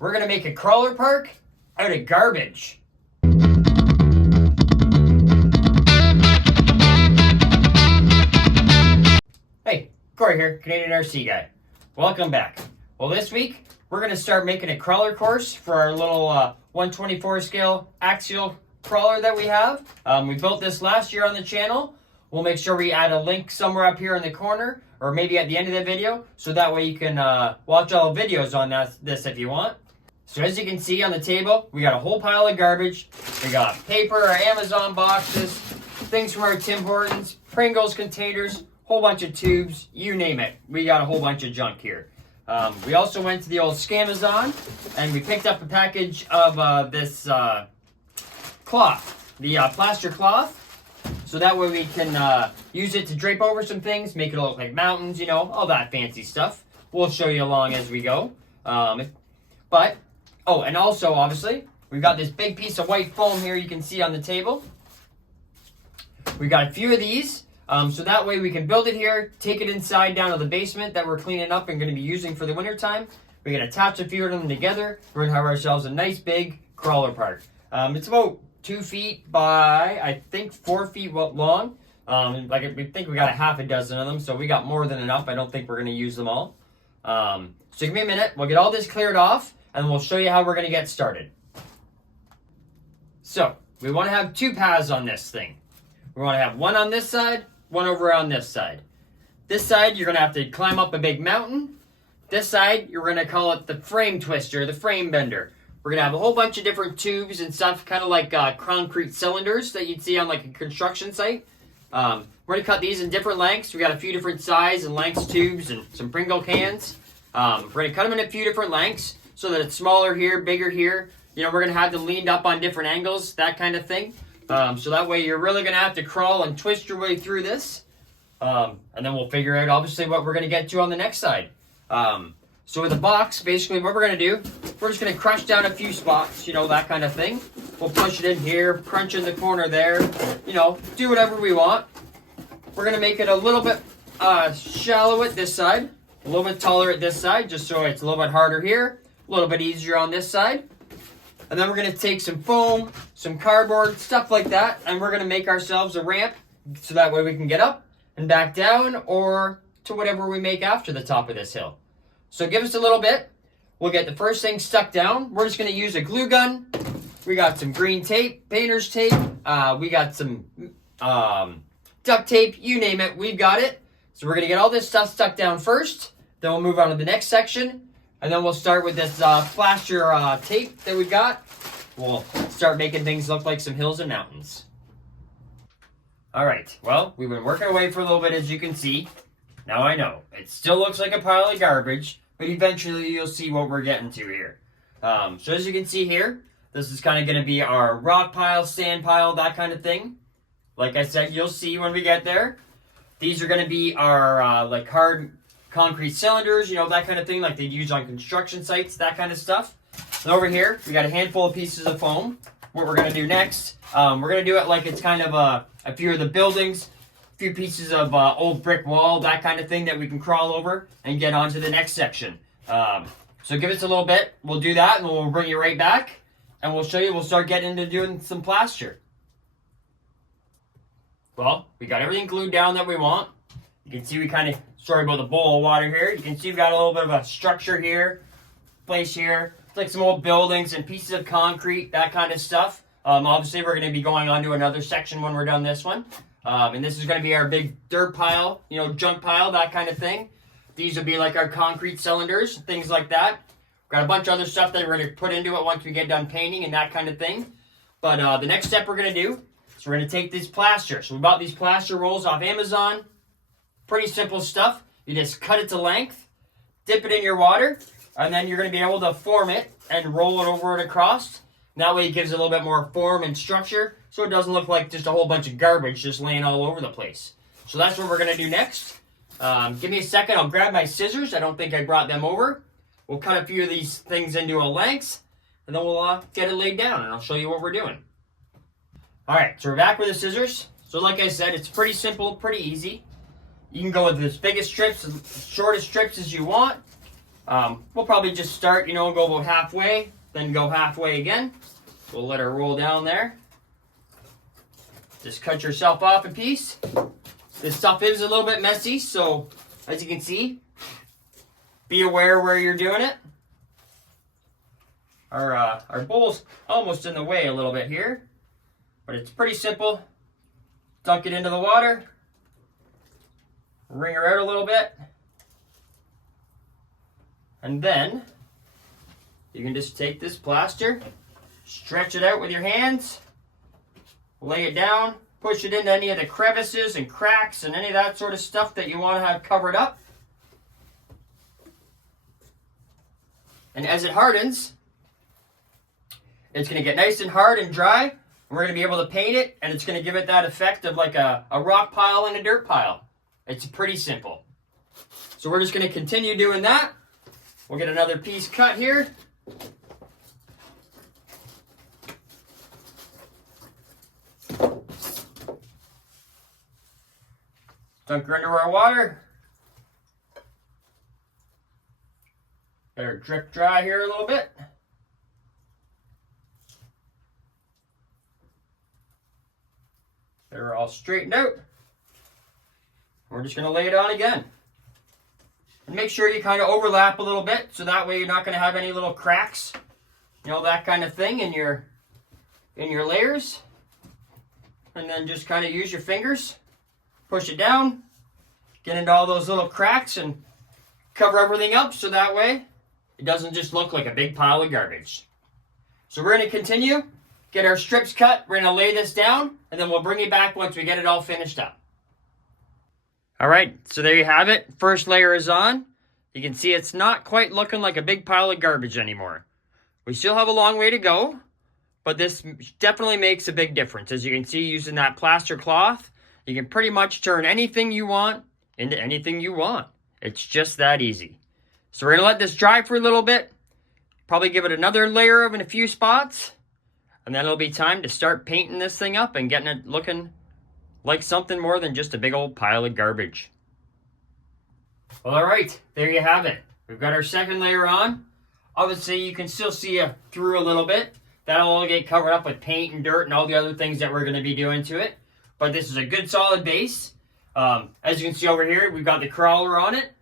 we're going to make a crawler park out of garbage. Hey, Corey here, Canadian RC guy. Welcome back. Well, this week, we're going to start making a crawler course for our little 124 scale axial crawler that we have. We built this last year on the channel. We'll make sure we add a link somewhere up here in the corner, or maybe at the end of the video, so that way you can watch all the videos on this if you want. So as you can see on the table, we got a whole pile of garbage. We got paper, our Amazon boxes, things from our Tim Hortons, Pringles containers, whole bunch of tubes, you name it. We got a whole bunch of junk here. We also went to the old Scamazon, and we picked up a package of this cloth, the plaster cloth. So that way we can use it to drape over some things, make it look like mountains, you know, all that fancy stuff. We'll show you along as we go. And also, obviously, we've got this big piece of white foam here you can see on the table. We got a few of these, so that way we can build it here, take it inside down to the basement that we're cleaning up and going to be using for the winter time. We can attach a few of them together. We're going to have ourselves a nice big crawler park. It's about 2 feet by, I think, 4 feet long. We think we got a half a dozen of them, so we got more than enough. I don't think we're going to use them all. So give me a minute. We'll get all this cleared off, and we'll show you how we're going to get started. So, we want to have 2 paths on this thing. We want to have one on this side, one over on this side. This side, you're going to have to climb up a big mountain. This side, you're going to call it the frame twister, the frame bender. We're going to have a whole bunch of different tubes and stuff, kind of like concrete cylinders that you'd see on like a construction site. We're going to cut these in different lengths. We got a few different size and lengths tubes and some Pringle cans. We're going to cut them in a few different lengths so that it's smaller here, bigger here. You know, we're going to have them leaned up on different angles, that kind of thing. So that way you're really going to have to crawl and twist your way through this. And then we'll figure out, obviously, what we're going to get to on the next side. So with the box, basically what we're going to do, we're just going to crush down a few spots, you know, that kind of thing. We'll push it in here, crunch in the corner there, you know, do whatever we want. We're going to make it a little bit shallow at this side, a little bit taller at this side, just so it's a little bit harder here, a little bit easier on this side. And then we're going to take some foam, some cardboard, stuff like that, and we're going to make ourselves a ramp so that way we can get up and back down or to whatever we make after the top of this hill. So give us a little bit. We'll get the first thing stuck down. We're just going to use a glue gun. We got some green tape, painter's tape. We got some duct tape. You name it, we've got it. So we're going to get all this stuff stuck down first. Then we'll move on to the next section. And then we'll start with this plaster tape that we've got. We'll start making things look like some hills and mountains. All right, well, we've been working away for a little bit, as you can see. Now I know, it still looks like a pile of garbage, but eventually you'll see what we're getting to here. So as you can see here, this is kind of going to be our rock pile, sand pile, that kind of thing. Like I said, you'll see when we get there. These are going to be our like hard concrete cylinders, you know, that kind of thing, like they'd use on construction sites, that kind of stuff. And over here, we got a handful of pieces of foam. What we're going to do next, we're going to do it like it's kind of a few of the buildings, few pieces of old brick wall, that kind of thing that we can crawl over and get onto the next section. So give us a little bit. We'll do that and we'll bring you right back and we'll show you. We'll start getting into doing some plaster. Well, we got everything glued down that we want. You can see we kind of, sorry about the bowl of water here. You can see we've got a little bit of a structure here, place here. It's like some old buildings and pieces of concrete, that kind of stuff. Obviously, we're going to be going on to another section when we're done this one. And this is going to be our big dirt pile, you know, junk pile, that kind of thing. These will be like our concrete cylinders, things like that. We've got a bunch of other stuff that we're going to put into it once we get done painting and that kind of thing. But the next step we're going to do is we're going to take this plaster. So we bought these plaster rolls off Amazon. Pretty simple stuff. You just cut it to length, dip it in your water, and then you're going to be able to form it and roll it over and across. And that way it gives it a little bit more form and structure, so it doesn't look like just a whole bunch of garbage just laying all over the place. So that's what we're going to do next. Give me a second. I'll grab my scissors. I don't think I brought them over. We'll cut a few of these things into a length, and then we'll get it laid down, and I'll show you what we're doing. All right, so we're back with the scissors. So like I said, it's pretty simple, pretty easy. You can go with as big as strips, as short as strips as you want. We'll probably just start, go about halfway, then go halfway again. We'll let her roll down there. Just cut yourself off a piece. This stuff is a little bit messy, so as you can see, be aware where you're doing it. Our bowl's almost in the way a little bit here, but it's pretty simple. Dunk it into the water, wring her out a little bit, and then you can just take this plaster, stretch it out with your hands, lay it down, push it into any of the crevices and cracks and any of that sort of stuff that you want to have covered up. And as it hardens, it's going to get nice and hard and dry. And we're going to be able to paint it, and it's going to give it that effect of like a rock pile and a dirt pile. It's pretty simple. So we're just going to continue doing that. We'll get another piece cut here. Dunk her into our water. Let her drip dry here a little bit. They're all straightened out. We're just going to lay it on again. And make sure you kind of overlap a little bit, so that way you're not going to have any little cracks, that kind of thing in your layers. And then just kind of use your fingers, push it down, get into all those little cracks and cover everything up so that way it doesn't just look like a big pile of garbage. So we're going to continue, get our strips cut, we're going to lay this down, and then we'll bring you back once we get it all finished up. All right, so there you have it. First layer is on. You can see it's not quite looking like a big pile of garbage anymore. We still have a long way to go, but this definitely makes a big difference. As you can see, using that plaster cloth, you can pretty much turn anything you want into anything you want. It's just that easy. So we're going to let this dry for a little bit, probably give it another layer in a few spots, and then it'll be time to start painting this thing up and getting it looking like something more than just a big old pile of garbage. Well, all right, there you have it. We've got our second layer on. Obviously, you can still see through a little bit. That'll all get covered up with paint and dirt and all the other things that we're going to be doing to it. But this is a good solid base. As you can see over here, we've got the crawler on it.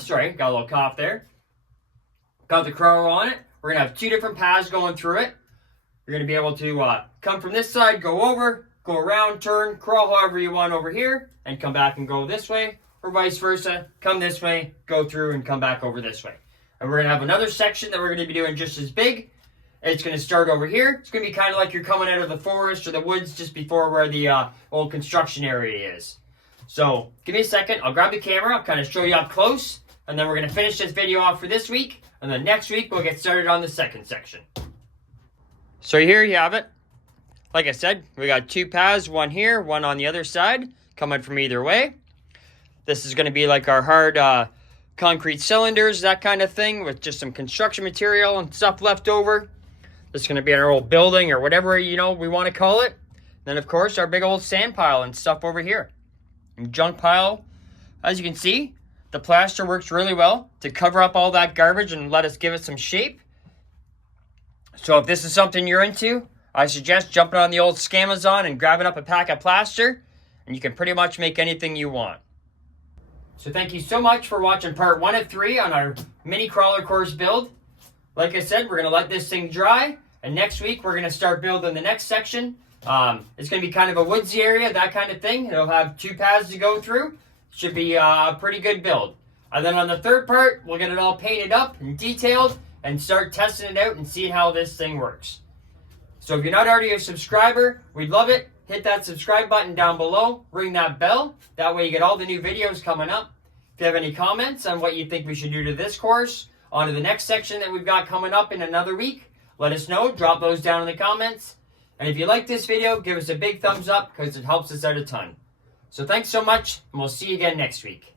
Sorry, got a little cough there. Got the crawler on it. We're going to have two different paths going through it. You're going to be able to come from this side, go over, go around, turn, crawl however you want over here, and come back and go this way, or vice versa. Come this way, go through, and come back over this way. And we're going to have another section that we're going to be doing just as big. It's going to start over here. It's going to be kind of like you're coming out of the forest or the woods just before where the old construction area is. So give me a second. I'll grab the camera. I'll kind of show you up close. And then we're going to finish this video off for this week. And then next week, we'll get started on the second section. So here you have it. Like I said, we got two paths, one here, one on the other side, coming from either way. This is going to be like our hard concrete cylinders, that kind of thing, with just some construction material and stuff left over. This is going to be our old building or whatever, we want to call it. Then, of course, our big old sand pile and stuff over here. And junk pile. As you can see, the plaster works really well to cover up all that garbage and let us give it some shape. So if this is something you're into, I suggest jumping on the old Scamazon and grabbing up a pack of plaster, and you can pretty much make anything you want. So thank you so much for watching part 1 of 3 on our mini crawler course build. Like I said, we're going to let this thing dry, and next week we're going to start building the next section. It's going to be kind of a woodsy area, that kind of thing. It'll have two paths to go through. Should be a pretty good build. And then on the third part, we'll get it all painted up and detailed and start testing it out and seeing how this thing works. So if you're not already a subscriber, we'd love it. Hit that subscribe button down below. Ring that bell. That way you get all the new videos coming up. If you have any comments on what you think we should do to this course, on to the next section that we've got coming up in another week, let us know. Drop those down in the comments. And if you like this video, give us a big thumbs up because it helps us out a ton. So thanks so much, and we'll see you again next week.